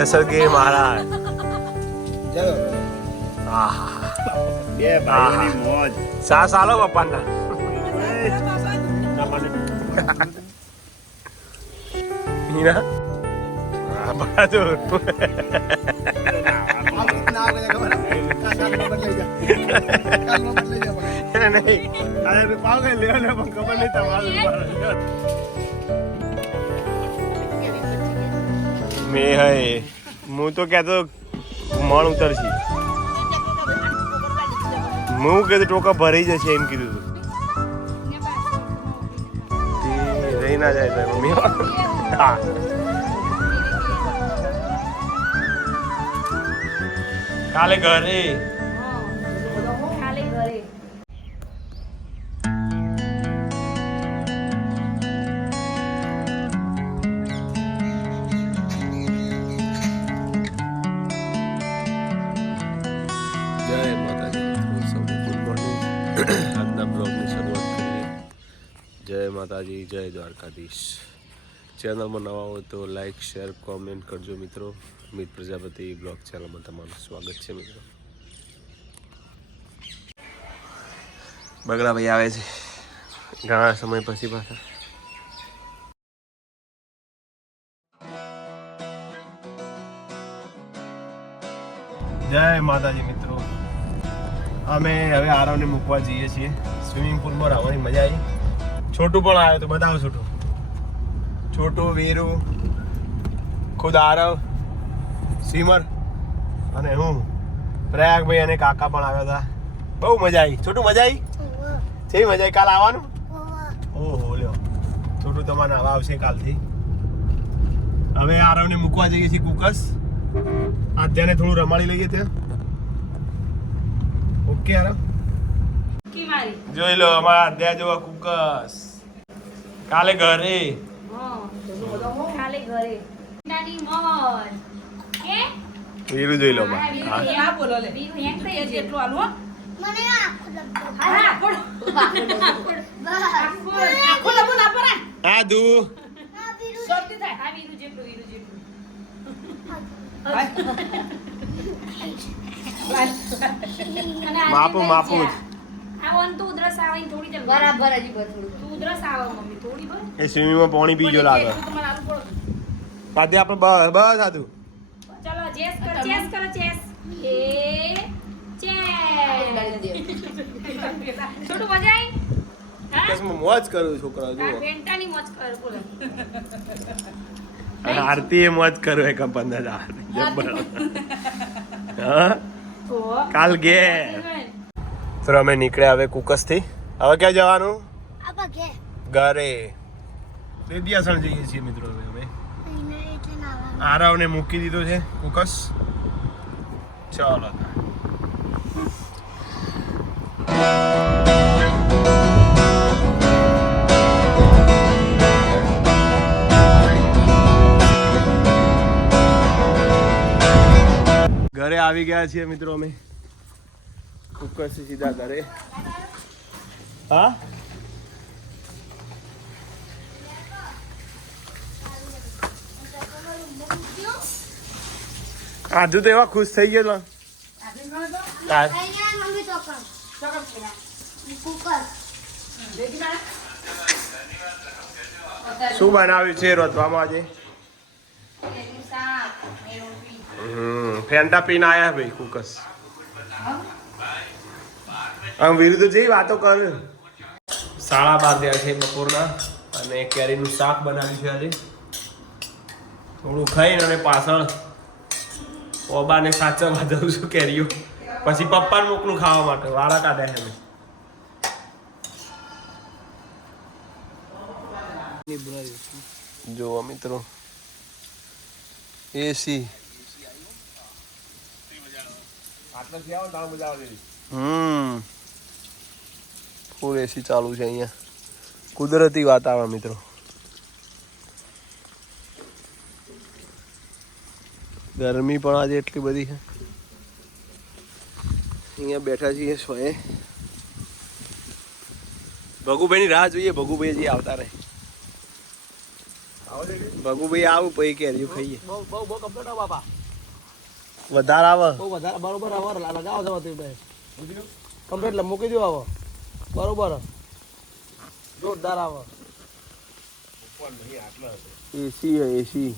દશરગીર મહારાજ ચલો આહા બે ભાઈઓની મોજ સા સાલો પપ્પાના હીરા આ બહાદુર એને નહીં અરે પાવ કઈ લેવો ને પણ ખબર નહીં તમારું મેં હે. હું તો કહેતો મણ ઉતરશી. હું કીધું ટોકા ભરાઈ જશે એમ કીધું તું. રહી ના જાય તારી મમ્મી. કાલે ઘરે. માતાજી, જય દ્વારકાધીશ. ચેનલમાં નવા હોય તો લાઇક શેર, કોમેન્ટ કરજો મિત્રો. મિત પ્રજાપતિ બ્લોગ ચેનલમાં તમારું સ્વાગત છે મિત્રો. બગડા ભાઈ આવે છે. ઘણા સમય પછી પાછા. જય માતાજી મિત્રો. અમે હવે આરવને મૂકવા જઈએ છીએ. સ્વિમિંગ પુલમાં રમવાની મજા આવી. છોટું પણ આવ્યો તો બતાવો છોટું. છોટું વીરુ ખુદ આરવ સીમર અને હું. પ્રયાગભાઈ અને કાકા પણ આવ્યા હતા. બહુ મજા આવી. છોટું મજા આવી? છે મજા આવી? કાલ આવવાનું? ઓહો લ્યો. છોટું તમારે આવા આવશે કાલથી. હવે આરવને મૂકવા જઈએ છીએ કુકસ. આદ્યાને થોડું રમાડી લઈએ ત્યાં. ઓકે આરવ? જોઈ લો અમારા અધ્યાય જોવા કુકસ. કાલે ઘરે ખાલી ઘરે નાની મોજ કે વીરુ જોઈ લો બા. હા. બોલો લે વીરુ એમ થઈ જેટલું આલું હો. મને આખો ડબ્બો હા આખું. આખું. આખું ડબ્બું ના ભરાય. આ દુ સોટી થાય. હા, વીરુ જેટલું, વીરુ જેટલું. અને આજે માપું, માપું તો ઉધરસ આવે થોડી જ બરાબર હજી પર તું ઉધરસ આવે મમ્મી થોડી ભર એ સ્વિમિંગમાં પાણી પીજો લાગે. પાદે આપણે બસ બસ આધું ચલો ચેસ કર ચેસ કર ચેસ. એ ચેસ. છોટું મજા આવી? મોજ કરું છોકરા જો જુઓ. મોજ કર બોલો. આરતી એ મોજ કરું એક પંદર જબ્બર. હા? તો કાલ ગે તો અમે નીકળ્યા હવે કુકસથી હવે ક્યાં જવાનું? ઘરે. વિદ્યાસણ જઈએ છીએ મિત્રો હવે અમે. આરવને મૂકી દીધો છે કુકસ. ચાલો ઘરે આવી ગયા છીએ મિત્રો અમે. કુકસ સીધા ઘરે હા આજુ તો એવા ખુશ થઈ ગયો તાર. અહીંયા મમ્મી ચોકડ કુકર શું બનાવ્યું છે રોધવામાં આજે હમ ફેન્ટા પીને આવ્યા ભાઈ કુકસ આમ વિરુદ્ધ જેવી વાતો કર. સાડા બાર થયા છે બપોરના અને કેરીનું શાક બનાવ્યું છે આજે. થોડું ખાઈને અને પાછળ ઓબાને સાચવવા દઉં છું કેરીઓ. પછી પપ્પાને મોકલું ખાવા માટે. વાળા કાઢ્યા છે જોવો મિત્રો. એસી હમ. ફૂલ એસી ચાલુ છે અહીંયા. કુદરતી વાતાવરણ મિત્રો. ગરમી પણ આજે એટલી બધી છે. અહીંયા બેઠા છીએ સોએ. ભગુભાઈની રાહ જોઈએ ભગુભાઈ હજી આવતા રહે. આવો ભગુભાઈ આવું પછી કેરીઓ ખાઈએ. બહુ બહુ બહુ કમ્પ્લીટ હો બાપા. વધારે આવે. બહુ વધારે બરોબર હવે લગાવો છો તમે બે. કમ્પ્લીટ મૂકી દો હવે બરોબર. જોરદાર આવે. એસી એસી.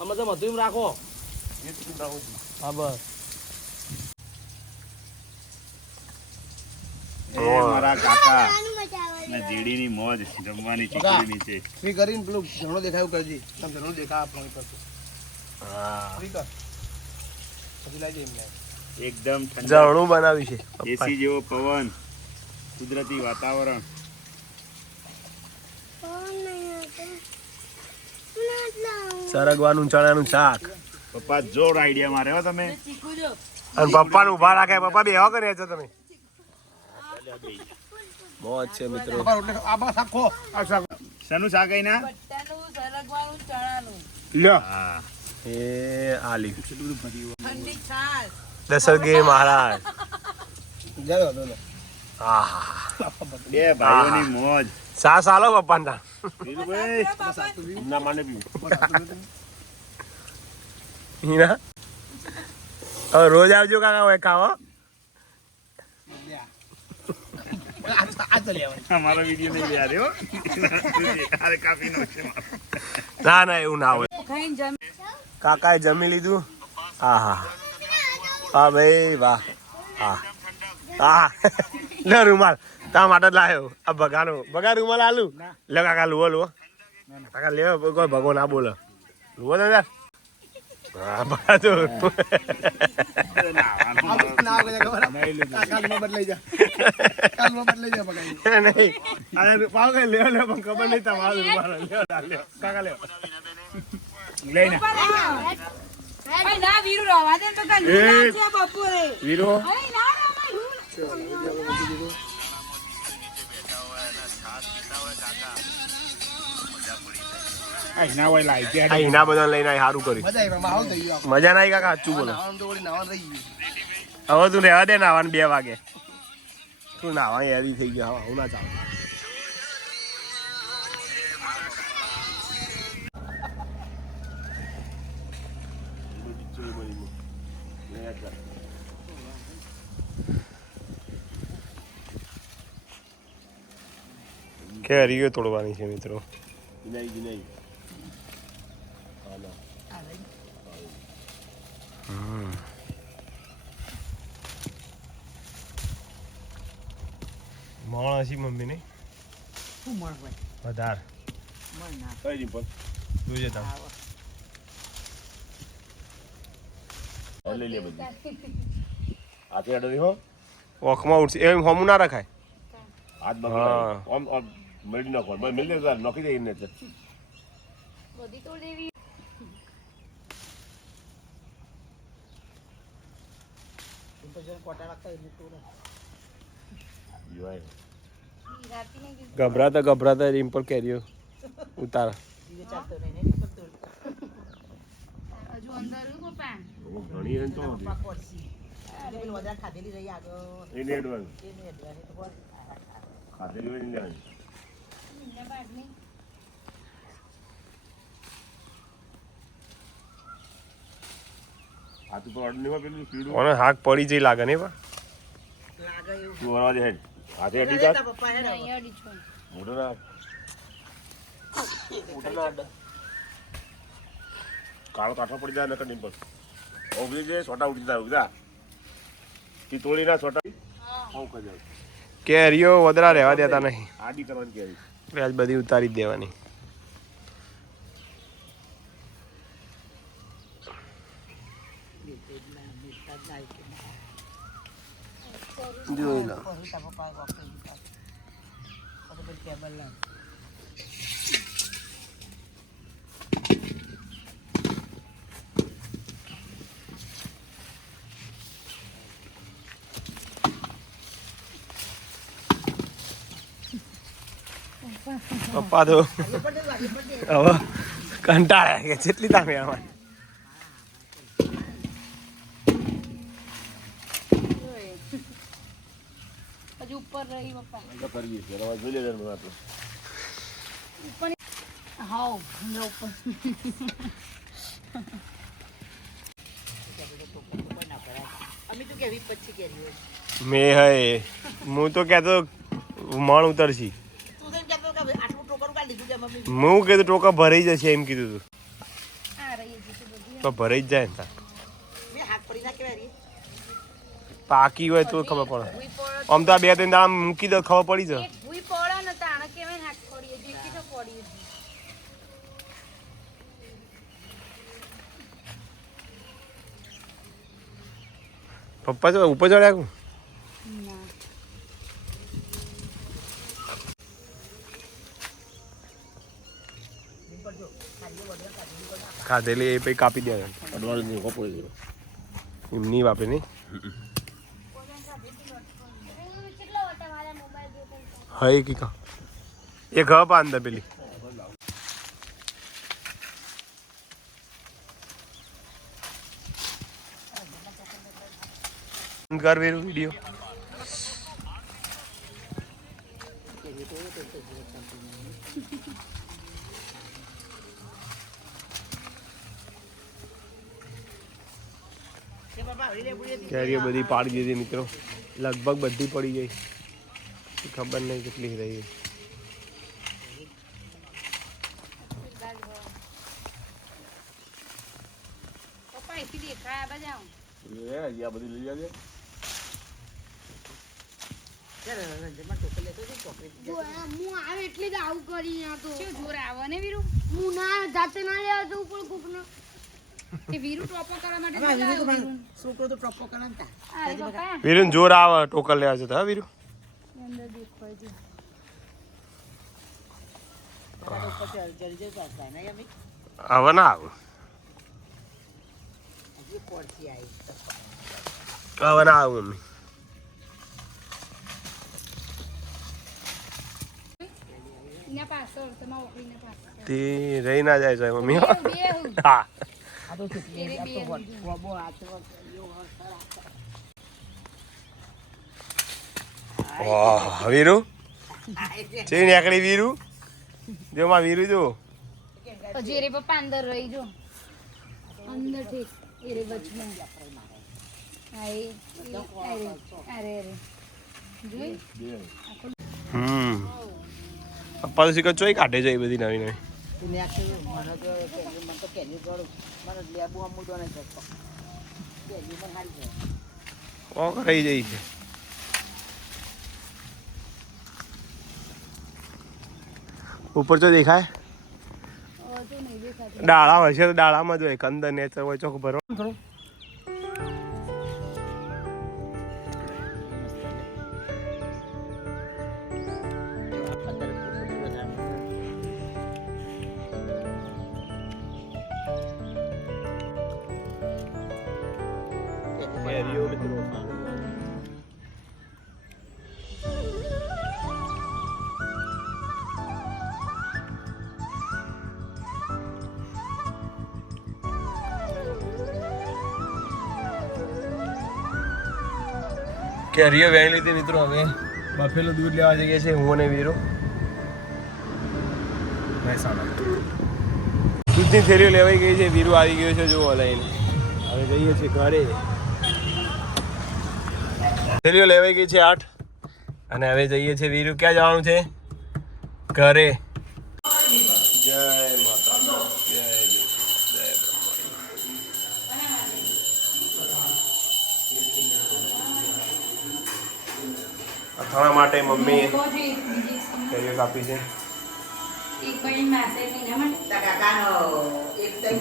અમે તો મધુમ રાખો. હા બસ. મારા કાકા ખાવાનું મજા આવે ને જીડીની મોજ જમવાની ચીકણી નીચે. ફ્રી કરીને પેલું ઘણો દેખાયું કરજી. તમે ઘણો દેખા આપણે કરશો. હા. ફ્રી કર. પછી લાવી એમને. એકદમ ઠંડા છે એસી જેવો પવન. કુદરતી વાતાવરણ. સરગવાનું ચણાનું શાક. પપ્પા જોર આઈડિયા મારે હો તમે. અને નું ઊભા રાખે. પપ્પા બે કરે છો તમે. મોજ છે મિત્રો. બાપા રોટલી આ બસ આખો આ શાક. શાનું શાક આઈ ના લ્યો. હા. એ આલી. દશરથગીરી મહારાજ. જય બે ભાઈઓની મોજ. સા સાલો પપ્પાને. ના મને હીના હવે રોજ આવજો કાકા હોય ખાવા. ના ના એવું ના હોય. કાકાએ જમી લીધું? હા હા હા ભાઈ વાહ. હા. હા. લે રૂમાલ. તા માટે જ લાવ્યો આ ભગાનો. ભગા રૂમાલ આલુ. લે કાકા લુવો લુવો કાકા લે કોઈ ભગો ના બોલો. લુવો તો યાર હા ભગા તો. ના ના. વીરુ રવા દે તો કાંઈ એ. ના છે. બપોરે વીરો ભાઈ ના ના ભાઈ આઈ ના હોય લાઈ કે આ હિના બધા લઈને સારું કર્યું મજા આવી માહોલ થઈ ના કાકા સાચું બોલો. હવે તું રહેવા દે નાવાનું બે વાગે. તું નાવા યારી થઈ ગયા હવે હું ના ચાલે. કેરીઓ તોડવાની છે મિત્રો. હમ. મોણ હશી મમ્મી ને? વધાર તું છે તાર લઈ લે બધું. હાથે અડો હો. ઓખમાં ઉઠશે એમ હોમું ના રખાય? હાથ. બગડાય આમ મેળી નાખો મેળી દે નોખી દે એને બધી તો દેવી જોવાય રાતી ને કીધું ગભરાતા ગભરાતા રિમ્પલ કેરીઓ ઉતાર ખાધેલી રહી એડવાન્સ ખાધેલી હોય ઓને હાક પડી જઈ લાગે ને તું દે હાથે અડી જા અહીંયા અડી છો. મોટો ના મોટો ના કાળો કાઠો પડી જાય નકર ડિમ્પલ. ઓગળી જાય છોટા ઉડી જાય ઉગા તી તોડી ના છોટા આવું કરી જાય. કેરીઓ વધરા રહેવા દેતા નહીં. આડી કરવાની કેરી. આજ બધી ઉતારી જ દેવાની. જોઈ લો. તો હવે કંટાળ્યા કે જેટલી તામે અમારે હજુ ઉપર રહી પપ્પા. છે જોઈ લેવાનું આપણે હાઉ મેં હે હું તો કહેતો મણ ઉતરશી તું તો કહેતો કે આટલું ટોકર કાઢી લીધું છે મમ્મી હું કીધું ટોકા ભરાઈ જશે એમ કીધું તું. તો ભરાઈ જ જાય ને તાર. પાકી હોય તો ખબર પડે. આમ તો આ બે ત્રણ દાડા મૂકી દો ખબર પડી જાય. પપ્પા ઉપર પડે ને તાણે કેવાય હાથ પડીએ જેટલી તો પડીએ જ. પપ્પા તો ઉપર ચડ્યા કું ના ખાધેલી એ પછી કાપી દે એમની એમ નહીં હા એ કીકા. એ ઘ પા અંદર પેલી. કર વેરું વીડિયો કે બાપા હળી લે બુડી કેરીઓ બધી પાડી દીધી મિત્રો લગભગ બધી પડી ગઈ ખબર નહીં કેટલી રહી પપ્પા અહીંથી દેખાય આ બાજુ આવો. એ આ બધી લઈ આવજે ચાલ રંજનમાં ટોકર લેતો જઈ ચોકલેટ જો આ હું આવે એટલે જ આવું કરી આ તો કેવું જોર આવે ને વીરુ હું ના જાતે ના લેવા જવું પણ કોકનો તે વીરુ ટોપો કરવા માટે હવે બોલાવ્યો તો વીરુ. છોકરો તો ટોપો કરે ને તા અરે પપ્પા વીરુ જોર આવે ટોકર લેવા જતા હા વીરુ? હવે ના આવે. હવે ના આવું મમ્મી તે રહી ના જાય છે મમ્મી. હા. આ તો છૂટી આ તો બે વોટ- વોબો આ તો. વાહ વીરુ? છે નીકળી વીરુ? જો માં વીરુ જો હજી પપ્પા અંદર રહી જો. અંદર ઠીક. એ અરે અરે અરે હમ. પપ્પા તો શીખર ચોઈ કાઢે છે એ બધી નવી નવી. મને લેબુ નહીં જતો. હારી છે. ઓ રહી જઈ છે ઉપર તો દેખાય ડાળા હોય છે તો ડાળામાં જ હોય કંદર નેચર હોય ચોક ભરો થોડું કેરીઓ મિત્રો કેરીઓ વેણી લીધી મિત્રો હવે બફેલું દૂધ લેવા જઈએ છીએ હું અને વીરો દૂધની થેલીઓ લેવાઈ ગઈ છે વીરો આવી ગયો છે જોવા લઈને હવે જઈએ છીએ ઘરે થેલીઓ લેવાઈ ગઈ છે આઠ. અને હવે જઈએ છીએ વીરુ ક્યાં જવાનું છે? ઘરે. જય માતા જય જય જય અથાણા માટે મમ્મી તો જો કેરીઓ કાપી છે.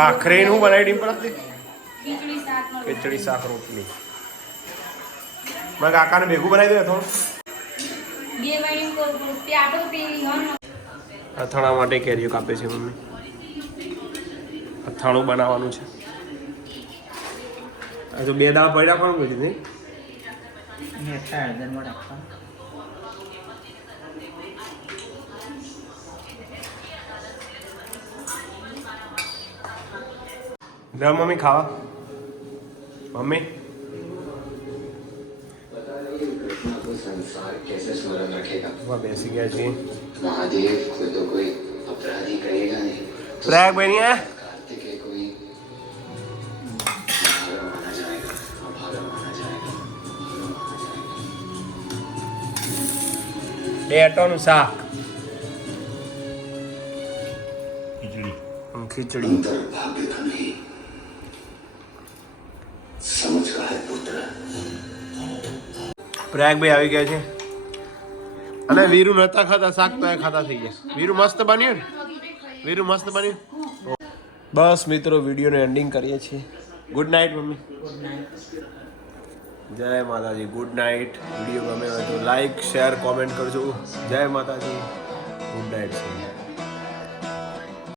ભાખરીનું બનાવી ડીમ મળે. ખીચડી શાક રોટલી. મારા કાકાને ભેગું બનાવી દે હોય અથાણા માટે કેરીઓ કાપે છે મમ્મી. અથાણું બનાવવાનું છે. આ તો બે દાળ પડ્યા પણ બધી નહીં? જા મમ્મી ખાવા. મમ્મી? संसार कैसे स्मरण रखेगा ઉભા બેસી ગયા છીએ महादेव को तो कोई પ્રયાગ ભાઈ નહીં આયા? ડેટોનું શાક ખીચડી હમ, ખીચડી પ્રયાગભાઈ આવી ગયા છે. અને વીરુ નતા ખાતા, શાક તો ખાતા થઈ ગયા. વીરુ મસ્ત બન્યું ને? વીરુ મસ્ત બન્યું? બસ મિત્રો, વિડીયોનું એન્ડિંગ કરીએ છીએ. Good night mummy. Jai Mataji good night video ગમે હોય તો લાઈક શેર કોમેન્ટ કરજો. જય માતાજી. Good night